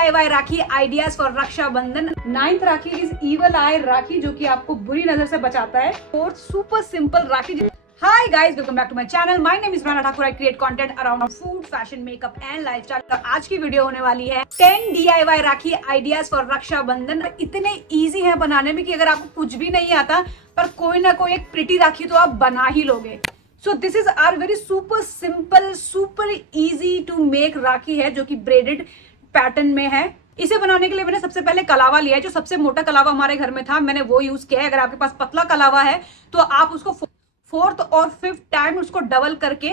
DIY rakhi ideas for Rakshabandhan. 9th rakhi is evil eye rakhi, जो कि आपको बुरी नजर से बचाता है। 4th super simple rakhi. Hi guys, welcome back to my channel. My name is Rana Thakur. I create content around food, fashion, makeup and lifestyle. और आज की वीडियो होने वाली है 10 DIY rakhi ideas for Rakshabandhan. इतने इजी है बनाने में कि अगर आपको कुछ भी नहीं आता पर कोई ना कोई एक प्रिटी राखी तो आप बना ही लोगे। So this is our very super simple, super easy to make rakhi है, जो कि ब्रेडेड पैटर्न में है। इसे बनाने के लिए मैंने सबसे पहले कलावा लिया है। जो सबसे मोटा कलावा हमारे घर में था, मैंने वो यूज किया है। अगर आपके पास पतला कलावा है तो आप उसको 4th और 5th टाइम उसको डबल करके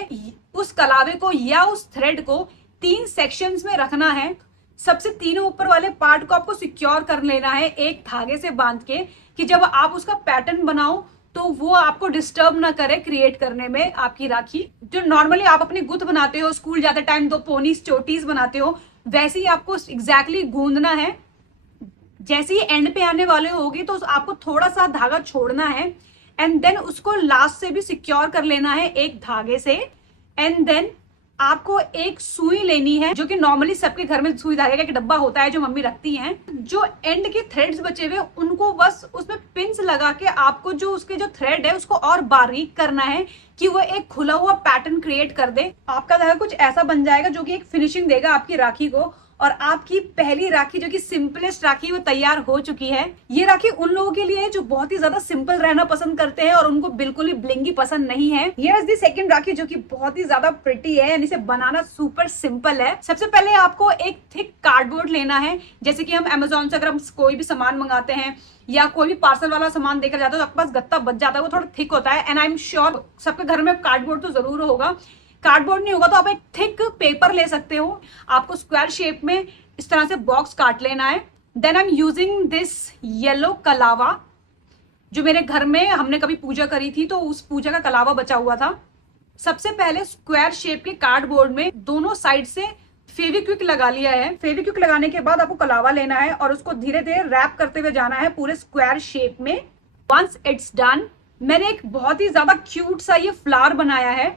उस कलावे को या उस थ्रेड को 3 सेक्शंस में रखना है। सबसे तीनों ऊपर वाले पार्ट को आपको सिक्योर कर लेना है एक धागे से बांध के, कि जब आप उसका पैटर्न बनाओ तो वो आपको डिस्टर्ब ना करे क्रिएट करने में आपकी राखी। जो नॉर्मली आप अपनी गुथ बनाते हो, स्कूल जाते टाइम 2 पोनीस चोटीज बनाते हो, वैसे ही आपको एग्जैक्टली गूंदना है। जैसे ही एंड पे आने वाले होगे तो आपको थोड़ा सा धागा छोड़ना है एंड देन उसको लास्ट से भी सिक्योर कर लेना है एक धागे से। एंड देन आपको एक सुई लेनी है, जो कि नॉर्मली सबके घर में सुई धागे का एक डब्बा होता है जो मम्मी रखती हैं। जो एंड के थ्रेड्स बचे हुए उनको बस उसमें पिंस लगा के आपको जो उसके जो थ्रेड है उसको और बारीक करना है कि वो एक खुला हुआ पैटर्न क्रिएट कर दे। आपका धागा कुछ ऐसा बन जाएगा जो कि एक फिनिशिंग देगा आपकी राखी को। और आपकी पहली राखी, जो कि सिंपलेस्ट राखी, वो तैयार हो चुकी है। ये राखी उन लोगों के लिए है जो बहुत ही ज्यादा सिंपल रहना पसंद करते हैं और उनको बिल्कुल ही ब्लिंगी पसंद नहीं है। ये दी सेकंड राखी, जो कि बहुत ही ज्यादा प्रिटी है एंड इसे बनाना सुपर सिंपल है। सबसे पहले आपको एक थिक कार्डबोर्ड लेना है। जैसे कि हम अमेजोन से अगर हम कोई भी सामान मंगाते हैं या कोई भी पार्सल वाला सामान देकर जाता है तो आपके पास गत्ता बच जाता है, वो थोड़ा थिक होता है। एंड आई एम श्योर सबके घर में कार्डबोर्ड तो जरूर होगा। कार्डबोर्ड नहीं होगा तो आप एक थिक पेपर ले सकते हो। आपको स्क्वायर शेप में इस तरह से बॉक्स काट लेना है। Then I am using this yellow kalava, जो मेरे घर में हमने कभी पूजा करी थी तो उस पूजा का कलावा बचा हुआ था। सबसे पहले स्क्वायर शेप के कार्डबोर्ड में दोनों साइड से फेविक्विक लगा लिया है। फेविक्विक लगाने के बाद आपको कलावा लेना है और उसको धीरे धीरे रैप करते हुए जाना है पूरे स्क्वायर शेप में। वंस इट्स डन, मैंने एक बहुत ही ज्यादा क्यूट सा ये फ्लावर बनाया है।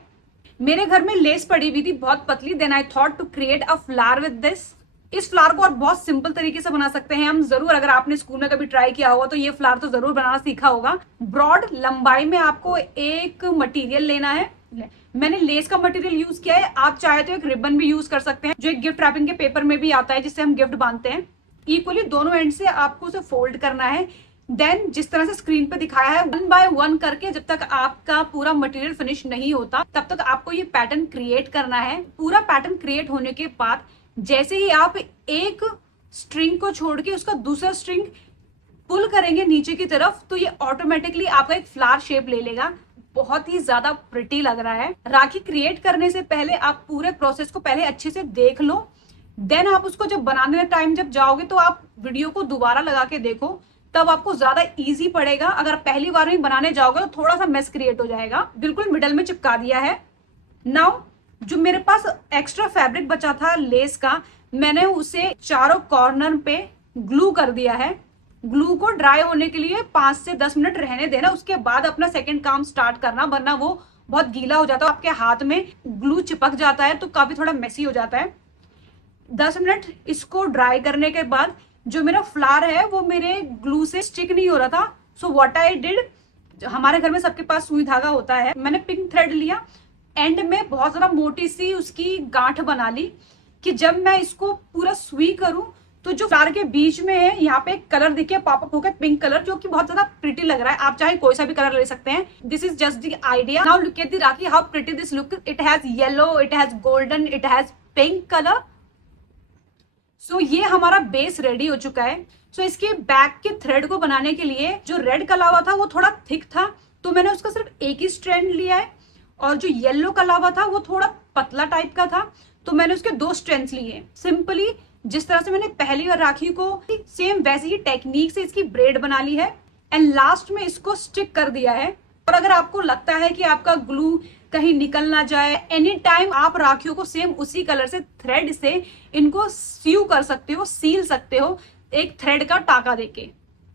मेरे घर में लेस पड़ी हुई थी बहुत पतली। Then I thought to create a flower with this. इस फ्लावर को और बहुत सिंपल तरीके से बना सकते हैं हम जरूर। अगर आपने स्कूल में कभी ट्राई किया होगा तो ये फ्लावर तो जरूर बनाना सीखा होगा। ब्रॉड लंबाई में आपको एक मटेरियल लेना है। मैंने लेस का मटेरियल यूज किया है। आप चाहे तो एक रिबन भी यूज कर सकते हैं, जो एक गिफ्ट रैपिंग के पेपर में भी आता है, जिससे हम गिफ्ट बांधते हैं। इक्वली दोनों एंड से आपको उसे फोल्ड करना है। देन जिस तरह से स्क्रीन पे दिखाया है 1 बाय 1 करके, जब तक आपका पूरा मटेरियल फिनिश नहीं होता तब तक आपको ये पैटर्न क्रिएट करना है। पूरा पैटर्न क्रिएट होने के बाद जैसे ही आप एक स्ट्रिंग को छोड़ के उसका दूसरा स्ट्रिंग पुल करेंगे नीचे की तरफ, तो ये ऑटोमेटिकली आपका एक फ्लावर शेप ले लेगा। बहुत ही ज्यादा प्रिटी लग रहा है। राखी क्रिएट करने से पहले आप पूरे प्रोसेस को पहले अच्छे से देख लो। देन आप उसको जब बनाने टाइम जब जाओगे तो आप वीडियो को दोबारा लगा के देखो, तब आपको ज्यादा इजी पड़ेगा। अगर पहली बार में बनाने जाओगे तो थोड़ा सा मेस क्रिएट हो जाएगा। बिल्कुल मिडल में चिपका दिया है। नाउ जो मेरे पास एक्स्ट्रा फैब्रिक बचा था लेस का, मैंने उसे चारों कॉर्नर पे ग्लू कर दिया है। ग्लू को ड्राई होने के लिए 5 से 10 मिनट रहने देना, उसके बाद अपना सेकंड काम स्टार्ट करना, वरना वो बहुत गीला हो जाता है। आपके हाथ में ग्लू चिपक जाता है तो काफी थोड़ा मेसी हो जाता है। 10 मिनट इसको ड्राई करने के बाद जो मेरा फ्लावर है वो मेरे ग्लू से स्टिक नहीं हो रहा था। सो व्हाट आई डिड, हमारे घर में सबके पास सुई धागा होता है, मैंने पिंक थ्रेड लिया। एंड में बहुत ज्यादा मोटी सी उसकी गांठ बना ली कि जब मैं इसको पूरा सुई करूं तो जो फ्लावर के बीच में है यहाँ पे एक कलर दिखे पॉपअप होकर, पिंक कलर, जो कि बहुत ज्यादा प्रिटी लग रहा है। आप चाहे कोई सा भी कलर ले सकते हैं। This is just the idea. Now look at the rakhi, how pretty this look. It has yellow, it has golden, it has pink colour. So ये हमारा बेस रेडी हो चुका है। सो इसके बैक के थ्रेड को बनाने के लिए जो रेड कलावा था वो थोड़ा थिक था, तो मैंने उसका सिर्फ एक ही स्ट्रैंड लिया है। और जो येलो कलावा था वो थोड़ा पतला टाइप का था, तो मैंने उसके 2 स्ट्रैंड्स लिए। सिंपली जिस तरह से मैंने पहली बार राखी को सेम वैसी ही टेक्निक से इसकी ब्रेड बना ली है एंड लास्ट में इसको स्टिक कर दिया है। और अगर आपको लगता है कि आपका ग्लू कहीं निकल ना जाए, एनी टाइम आप राखियों को सेम उसी कलर से थ्रेड से इनको सीव कर सकते हो, सील सकते हो एक थ्रेड का टाका देके।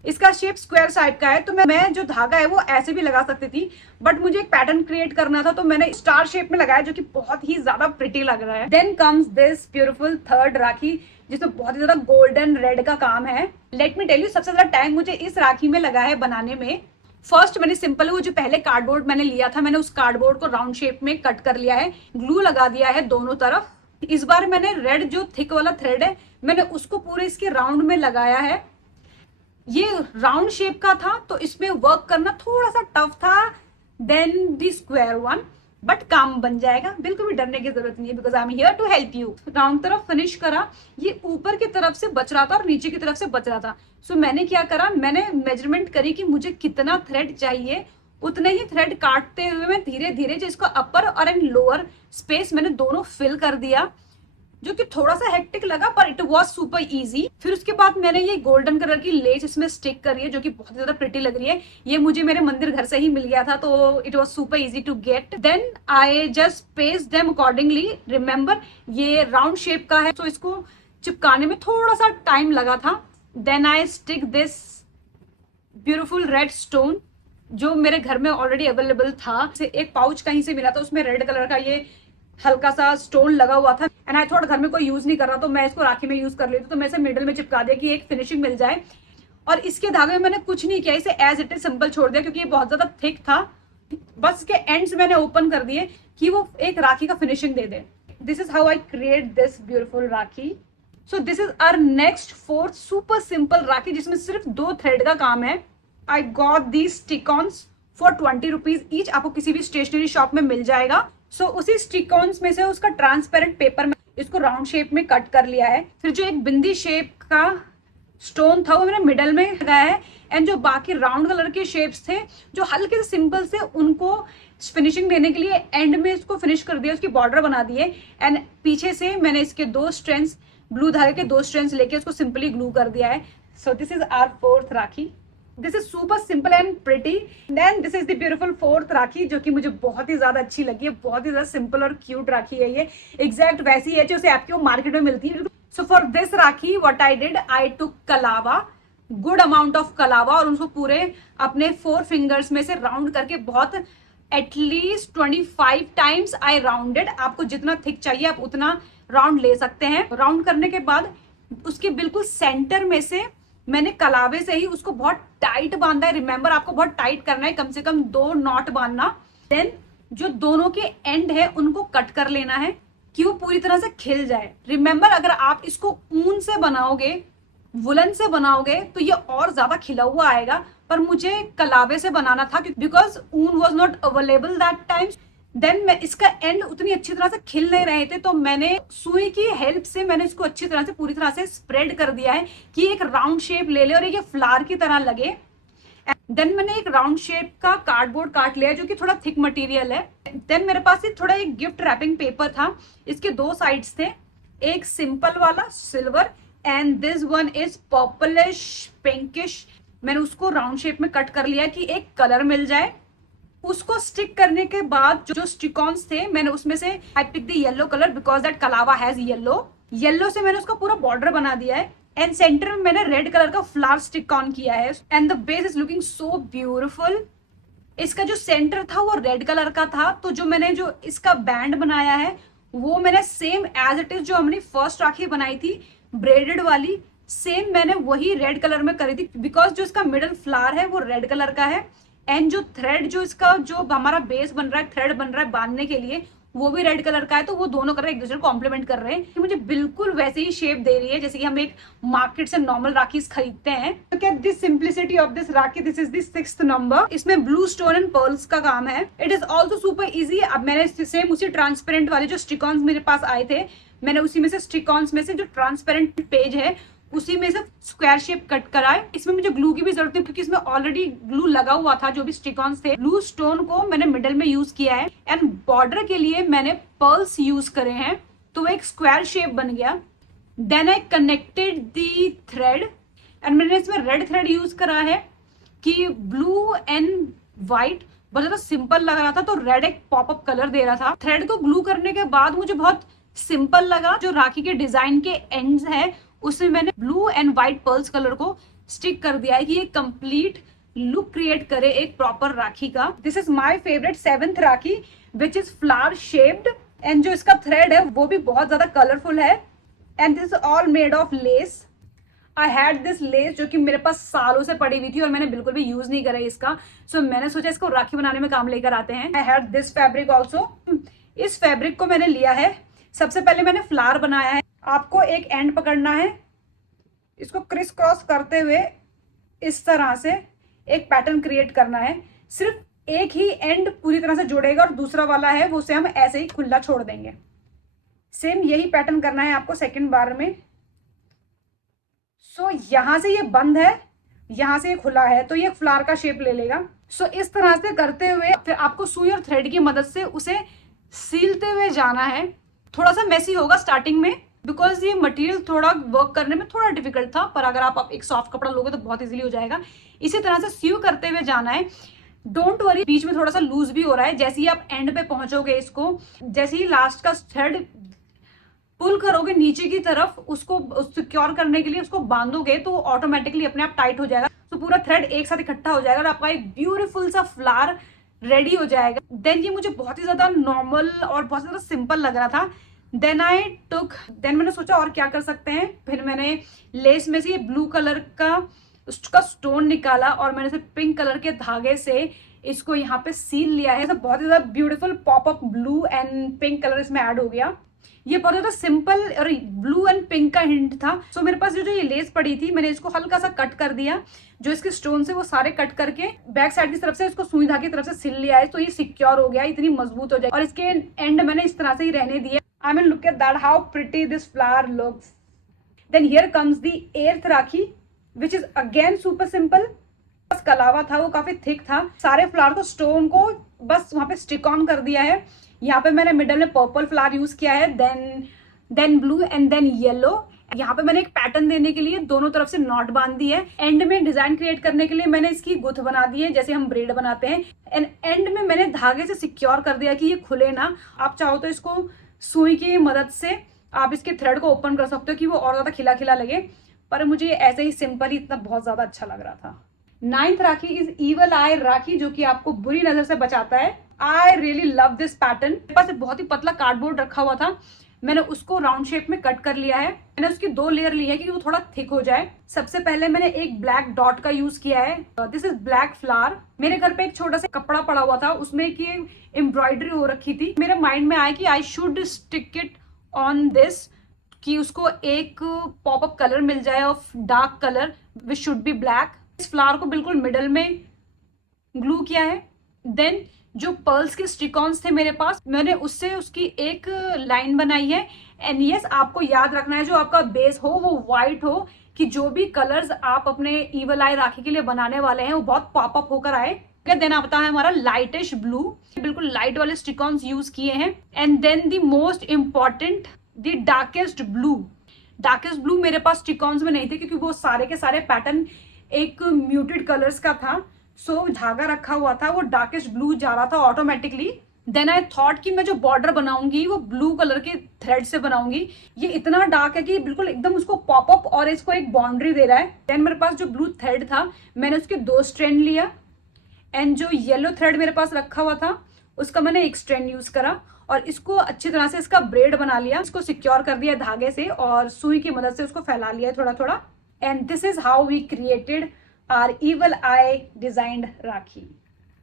इसका शेप स्क्वायर टाइप का है, तो मैं जो धागा है वो ऐसे भी लगा सकती थी, बट मुझे एक पैटर्न क्रिएट करना था तो मैंने स्टार शेप में लगाया, जो कि बहुत ही ज्यादा प्रिटी लग रहा है। Then comes this beautiful third rakhi, जिसमें बहुत ही ज्यादा गोल्डन रेड का काम है। लेट मी टेल यू, सबसे ज्यादा टाइम मुझे इस राखी में लगा है बनाने में। फर्स्ट मैंने सिंपल वो जो पहले कार्डबोर्ड मैंने लिया था, मैंने उस कार्डबोर्ड को राउंड शेप में कट कर लिया है, ग्लू लगा दिया है दोनों तरफ। इस बार मैंने रेड जो थिक वाला थ्रेड है, मैंने उसको पूरे इसके राउंड में लगाया है। ये राउंड शेप का था तो इसमें वर्क करना थोड़ा सा टफ था then the square one, but काम बन जाएगा, बिल्कुल भी डरने की जरूरत नहीं है, because I am here to help you. Round तरफ फिनिश करा, ये ऊपर की तरफ से बच रहा था और नीचे की तरफ से बच रहा था। सो मैंने क्या करा, मैंने मेजरमेंट करी कि मुझे कितना थ्रेड चाहिए, उतने ही थ्रेड काटते हुए मैं धीरे धीरे जो इसको अपर और एंड लोअर स्पेस मैंने दोनों फिल कर दिया, जो कि थोड़ा सा हेक्टिक लगा पर इट वाज सुपर इजी। फिर उसके बाद मैंने ये गोल्डन कलर की लेस इसमें स्टिक करी है, जो कि बहुत ज्यादा प्रिटी लग रही है। ये मुझे मेरे मंदिर घर से ही मिल गया था, तो it was super easy to get. Then I just paste them accordingly. Remember ये राउंड शेप का है, तो इसको चिपकाने में थोड़ा सा टाइम लगा था। Then I stick this beautiful red stone, जो मेरे घर में ऑलरेडी अवेलेबल था। एक पाउच कहीं से मिला था, उसमें रेड कलर का ये हल्का सा स्टोन लगा हुआ था, एंड आई थॉट घर में कोई यूज नहीं कर रहा तो मैं इसको राखी में यूज कर लेती, तो मैं इसे मिडिल में चिपका दिया कि एक फिनिशिंग मिल जाए। और इसके धागे में मैंने कुछ नहीं किया, इसे एज इट इज सिंपल छोड़ दिया, क्योंकि ये बहुत ज्यादा थिक था। बस इसके एंड्स मैंने ओपन कर दिए कि वो एक राखी का फिनिशिंग दे दे। This is how I create this beautiful rakhi. So this is our next fourth super simple rakhi, जिसमें सिर्फ 2 थ्रेड का काम है। I got these stickons for 20 rupees each, आपको किसी भी स्टेशनरी शॉप में मिल जाएगा। सो उसी स्टिकॉन्स में से उसका ट्रांसपेरेंट पेपर में इसको राउंड शेप में कट कर लिया है। फिर जो एक बिंदी शेप का स्टोन था वो मैंने मिडल में लगाया है, एंड जो बाकी राउंड कलर के शेप्स थे जो हल्के से सिंपल से, उनको फिनिशिंग देने के लिए एंड में इसको फिनिश कर दिया, उसकी बॉर्डर बना दिए। एंड पीछे से मैंने इसके 2 स्ट्रैंड्स, ब्लू धागे के 2 स्ट्रैंड्स लेके उसको सिंपली ग्लू कर दिया है। So this is our fourth rakhi. This is super simple and pretty. Then this is the beautiful fourth rakhi, जो कि मुझे बहुत ही ज्यादा अच्छी लगी है। बहुत ही ज्यादा सिंपल और क्यूट राखी है ये, एग्जैक्ट वैसी है जो आपको मार्केट में मिलती है। So for this rakhi what I did, I took kalava, good amount of kalava, और उसको पूरे अपने 4 फिंगर्स में से राउंड करके बहुत एटलीस्ट 25 टाइम्स आई राउंडेड। आपको जितना थिक चाहिए आप उतना राउंड ले सकते हैं। राउंड करने के बाद उसके बिल्कुल सेंटर में से मैंने कलावे से ही उसको बहुत टाइट बांधा है। रिमेंबर आपको बहुत टाइट करना है, कम से कम 2 नॉट बांधना। देन जो दोनों के एंड है उनको कट कर लेना है कि वो पूरी तरह से खिल जाए। रिमेंबर अगर आप इसको ऊन से बनाओगे, वुलन से बनाओगे, तो ये और ज्यादा खिला हुआ आएगा, पर मुझे कलावे से बनाना था बिकॉज ऊन was not available that time. Then मैं इसका एंड उतनी अच्छी तरह से खिल नहीं रहे थे, तो मैंने सुई की हेल्प से मैंने इसको अच्छी तरह से पूरी तरह से स्प्रेड कर दिया है कि एक राउंड शेप ले ले और ये फ्लावर की तरह लगे। देन मैंने एक राउंड शेप का कार्डबोर्ड काट लिया, जो कि थोड़ा थिक मटेरियल है। देन मेरे पास थोड़ा एक गिफ्ट रैपिंग पेपर था, इसके 2 साइड्स थे, एक सिंपल वाला silver and this one is purplish pinkish. मैंने उसको राउंड शेप में कट कर लिया कि एक कलर मिल जाए। उसको स्टिक करने के बाद जो स्टिकॉन्स थे, मैंने उसमें से I pick the yellow colour because that kalava has yellow से मैंने उसका पूरा बॉर्डर बना दिया है, एंड सेंटर में मैंने रेड कलर का फ्लावर स्टिक ऑन किया है, and the base is looking so beautiful. इसका जो सेंटर था वो रेड कलर का था, तो जो मैंने जो इसका बैंड बनाया है वो मैंने सेम एज इट इज जो हमने फर्स्ट राखी बनाई थी ब्रेडेड वाली, सेम मैंने वही रेड कलर में करी थी, बिकॉज जो इसका मिडल फ्लावर है वो रेड कलर का है, एंड जो थ्रेड जो इसका जो हमारा बेस बन रहा है, थ्रेड बन रहा है बांधने के लिए, वो भी रेड कलर का है। तो वो दोनों कलर एक दूसरे को कॉम्प्लीमेंट कर रहे हैं कि मुझे बिल्कुल वैसे ही शेप दे रही है जैसे कि हम एक मार्केट से नॉर्मल राखीज खरीदते हैं। तो क्या this simplicity of this rakhi, this is this 6th number. इसमें ब्लू स्टोन एंड पर्ल्स का काम है। It is also super easy. अब मैंने सेम उसी ट्रांसपेरेंट वाले जो स्टिकॉन्स मेरे पास आए थे, मैंने उसी में से स्टिकॉन्स में से जो ट्रांसपेरेंट पेज है उसी में से स्क्वायर शेप कट कराए। इसमें मुझे ग्लू की भी जरूरत है क्योंकि इसमें ऑलरेडी ग्लू लगा हुआ था जो भी स्टिकॉन्स थे। ब्लू स्टोन को मैंने मिडल में यूज किया है, एंड बॉर्डर के लिए मैंने पर्ल्स यूज करे हैं, तो वो एक स्क्वायर शेप बन गया। Then I connected the thread, and मैंने इसमें रेड थ्रेड यूज करा है कि ब्लू एंड व्हाइट बहुत ज्यादा सिंपल लग रहा था, तो रेड एक पॉपअप कलर दे रहा था। थ्रेड को ग्लू करने के बाद मुझे बहुत सिंपल लगा। जो राखी के डिजाइन के एंड्स है उसमें मैंने blue and white pearls colour को स्टिक कर दिया है कि ये कंप्लीट लुक क्रिएट करे एक प्रॉपर राखी का। This is my favourite 7th rakhi which is flower shaped, and जो इसका थ्रेड है वो भी बहुत ज्यादा कलरफुल है, and this all made of less. I had this less जो कि मेरे पास सालों से पड़ी हुई थी और मैंने बिल्कुल भी यूज नहीं करा इसका, सो मैंने सोचा इसको राखी बनाने में काम लेकर आते हैं। I had this fabric also. इस फैब्रिक को मैंने लिया है, सबसे पहले मैंने फ्लावर बनाया है। आपको एक एंड पकड़ना है, इसको क्रिस क्रॉस करते हुए इस तरह से एक पैटर्न क्रिएट करना है। सिर्फ एक ही एंड पूरी तरह से जुड़ेगा और दूसरा वाला है वो उसे हम ऐसे ही खुला छोड़ देंगे। सेम यही पैटर्न करना है आपको सेकंड बार में। सो यहां से ये बंद है, यहां से ये खुला है, तो ये फ्लावर का शेप ले लेगा। सो इस तरह से करते हुए फिर आपको सुई और थ्रेड की मदद से उसे सीलते हुए जाना है। थोड़ा सा मेसी होगा स्टार्टिंग में बिकॉज ये मटेरियल थोड़ा वर्क करने में थोड़ा डिफिकल्ट था, पर अगर आप एक सॉफ्ट कपड़ा लोगे तो बहुत इजीली हो जाएगा। इसी तरह से सीव करते हुए जाना है। डोंट वरी, बीच में थोड़ा सा लूज भी हो रहा है। जैसे ही आप एंड पे पहुंचोगे, इसको जैसे ही लास्ट का थ्रेड पुल करोगे नीचे की तरफ, उसको सिक्योर करने के लिए उसको बांधोगे तो ऑटोमेटिकली अपने आप टाइट हो जाएगा। तो पूरा थ्रेड एक साथ इकट्ठा हो जाएगा और आपका एक ब्यूटीफुल सा फ्लावर रेडी हो जाएगा। देन ये मुझे बहुत ही ज्यादा नॉर्मल और बहुत ज्यादा सिंपल लग रहा था। देन मैंने सोचा और क्या कर सकते हैं। फिर मैंने लेस में से ये ब्लू कलर का उसका स्टोन निकाला और मैंने इसे पिंक कलर के धागे से इसको यहाँ पे सील लिया है। बहुत ही ज्यादा beautiful popup blue and pink colour इसमें ऐड हो गया। ये बहुत ज्यादा सिंपल और ब्लू एंड पिंक का हिंट था। सो मेरे पास जो ये लेस पड़ी थी, मैंने इसको हल्का सा कट कर दिया। जो इसके स्टोन से वो सारे कट करके बैक साइड की तरफ से इसको सुई धागे की तरफ से सिल लिया है, तो ये सिक्योर हो गया, इतनी मजबूत हो जाए। और इसके एंड मैंने इस तरह से ही रहने दिया। I mean look at that how pretty this flower looks. Then here comes the 8th rakhi which is again super simple. बस कलावा था, वो काफी थिक था। सारे फ्लावर को स्टोन को बस वहां पे स्टिक ऑन कर दिया है। यहाँ पे मैंने मिडल में पर्पल फ्लावर यूज किया है, then blue and then yellow. यहाँ पे मैंने एक पैटर्न देने के लिए दोनों तरफ से नॉट बांध दी है। एंड में डिजाइन क्रिएट करने के लिए मैंने इसकी गुथ बना दी है जैसे हम ब्रेड बनाते हैं। एंड एंड में मैंने धागे से सिक्योर कर दिया कि ये खुले ना। आप चाहो तो इसको सुई की मदद से आप इसके थ्रेड को ओपन कर सकते हो कि वो और ज्यादा खिला खिला लगे, पर मुझे ऐसे ही सिंपल ही इतना बहुत ज्यादा अच्छा लग रहा था। 9th राखी इज ईवल आई राखी, जो कि आपको बुरी नजर से बचाता है। I really love this pattern. मेरे पास एक बहुत ही पतला कार्डबोर्ड रखा हुआ था, मैंने उसको राउंड शेप में कट कर लिया है। मैंने उसकी 2 लेयर ली है कि वो थोड़ा थिक हो जाए। सबसे पहले मैंने एक ब्लैक डॉट का यूज किया है। This is black flower. मेरे घर पे एक छोटा सा कपड़ा पड़ा हुआ था, उसमें की एम्ब्रॉयडरी हो रखी थी। मेरे माइंड में आया कि I should stick it on this, कि उसको एक पॉपअप कलर मिल जाए of dark colour which should be black. इस फ्लावर को बिल्कुल मिडल में ग्लू किया है। देन जो पर्ल्स के स्टिकॉन्स थे मेरे पास, मैंने उससे उसकी एक लाइन बनाई है। एंड यस, आपको याद रखना है जो आपका बेस हो वो व्हाइट हो, कि जो भी कलर्स आप अपने ईवल आई राखी के लिए बनाने वाले हैं वो बहुत पॉपअप होकर आए। देन आता है हमारा लाइटिश ब्लू, बिल्कुल लाइट वाले स्टिकॉन्स यूज किए हैं। And then the most important the darkest blue. Darkest blue मेरे पास स्टिकॉन्स में नहीं थे क्योंकि वो सारे के सारे पैटर्न एक म्यूटेड कलर्स का था। सो धागा रखा हुआ था, वो डार्केस्ट ब्लू जा रहा था ऑटोमेटिकली। देन आई थॉट कि मैं जो बॉर्डर बनाऊंगी वो ब्लू कलर के थ्रेड से बनाऊंगी। ये इतना डार्क है कि बिल्कुल एकदम उसको पॉपअप और इसको एक बाउंड्री दे रहा है। देन मेरे पास जो ब्लू थ्रेड था, मैंने उसके 2 स्ट्रैंड लिया। एंड जो येलो थ्रेड मेरे पास रखा हुआ था, उसका मैंने एक स्ट्रैंड यूज करा और इसको अच्छी तरह से इसका ब्रेड बना लिया। इसको सिक्योर कर दिया धागे से और सुई की मदद से उसको फैला लिया थोड़ा थोड़ा। And this is how we created our evil eye designed rakhi.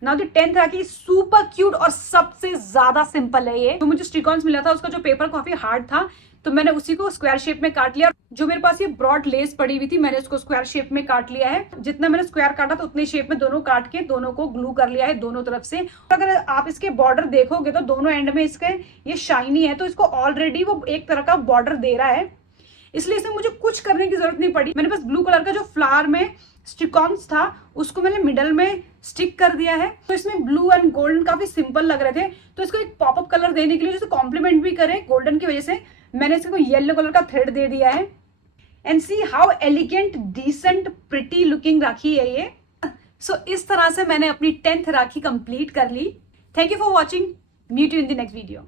Now the 10th rakhi super cute और सबसे ज्यादा सिंपल है। ये जो मुझे स्टिकॉन्स मिला था उसका जो पेपर काफी हार्ड था, तो मैंने उसी को स्क्वायर शेप में काट लिया। जो मेरे पास ये ब्रॉड लेस पड़ी हुई थी, मैंने उसको स्क्वायर शेप में काट लिया है। जितना मैंने स्क्वायर काटा था उतनी शेप में दोनों काट के दोनों को ग्लू कर लिया है दोनों तरफ से। अगर आप इसके बॉर्डर देखोगे तो दोनों एंड में इसके ये शाइनी है, तो इसको ऑलरेडी वो एक तरह का बॉर्डर दे रहा है, इसलिए इसमें मुझे कुछ करने की जरूरत नहीं पड़ी। मैंने बस ब्लू कलर का जो फ्लावर में स्टिकॉन्स था उसको मैंने मिडल में स्टिक कर दिया है। तो इसमें ब्लू एंड गोल्डन काफी सिंपल लग रहे थे, तो इसको एक पॉपअप कलर देने के लिए जैसे कॉम्प्लीमेंट भी करे गोल्डन की वजह से, मैंने इसको येलो कलर का थ्रेड दे दिया है। And see how elegant decent pretty looking rakhi है ये। सो इस तरह से मैंने अपनी 10th राखी कंप्लीट कर ली। Thank you for watching. Meet you in the next video.